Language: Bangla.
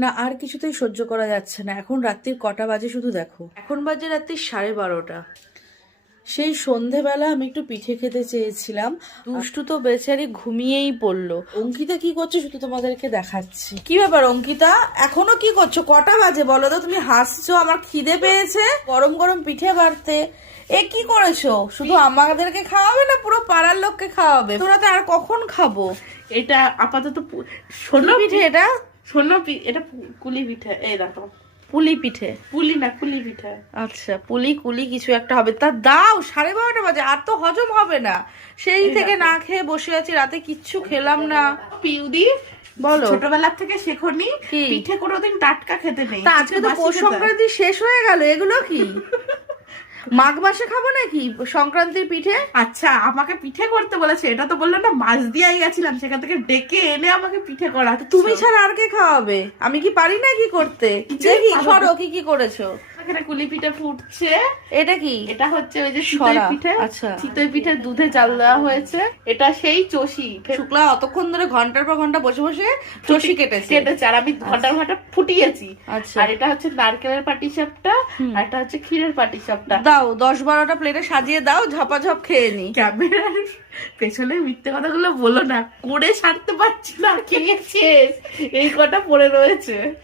না আর কিছুতেই সহ্য করা যাচ্ছে না। এখন রাত্রির কটা বাজে শুধু দেখো, এখন বাজে রাত্রির 12:30। সেই সন্ধেবেলা আমি একটু পিঠে খেতে চেয়েছিলাম, দুষ্টু তো বেচারি ঘুমিয়েই পড়লো। অঙ্কিতা কি করছে শুধু তোমাদেরকে দেখাচ্ছি। কি ব্যাপার অঙ্কিতা, এখনো কি করছো? কটা বাজে বলো তো? তুমি হাসছো, আমার খিদে পেয়েছে, গরম গরম পিঠে বাড়তে। এ কি করেছো? শুধু আমাদেরকে খাওয়াবে না পুরো পাড়ার লোককে খাওয়াবে? তোরা তো আর কখন খাবো? এটা আপাতত শোনো পিঠে এটা, শোনো এটা কুলি পিঠা। এই দেখো, পুলি পিঠে। পুলি না কুলি পিঠা। আচ্ছা, পুলি কুলি কিছু একটা হবে। তা দাও, 12:30 বাজে, আর তো হজম হবে না। সেই থেকে না খেয়ে বসে আছি, রাতে কিচ্ছু খেলাম না। পিউদি বলো। ছোটবেলা থেকে শেখনি কি? পিঠে কোনোদিন টাটকা খেতে নেই। তা আজকে তো পৌষ সংক্রান্তি শেষ হয়ে গেল, এগুলো কি মাঘ মাসে খাবো নাকি সংক্রান্তির পিঠে? আচ্ছা, আমাকে পিঠে করতে বলেছে, এটা তো বললো না মাছ দিয়েই গেছিলাম, সেখান থেকে ডেকে এনে আমাকে পিঠে করা। তুমি ছাড়া আর কে খাওয়াবে? আমি কি পারি না কি করতে? দেখি সরো, কি কি করেছো? এখানে কুলি পিঠে ফুটছে। এটা কি? এটা হচ্ছে ওই যে চিতই সরা। পিঠে। আচ্ছা। চিতই পিঠে দুধে চাল দেওয়া হয়েছে। এটা সেই চষি শুক্লা অতক্ষণ ধরে ঘন্টার পর ঘন্টা বসে বসে চষি কেটেছে। আর আমি ঘন্টার ঘন্টা ফুটিয়েছি। আচ্ছা। আর এটা হচ্ছে নারকেলের পাটিসাপটা, আর এটা হচ্ছে ক্ষীরের পাটিসাপটা। দাও 10-12টা প্লেটে সাজিয়ে দাও, ঝপাঝপ খেয়ে নি। ক্যামেরার পেছনে মিথ্যে কথাগুলো বলো না, করে ছাড়তে পারছি না, খেয়ে শেষ। এই কটা পড়ে রয়েছে।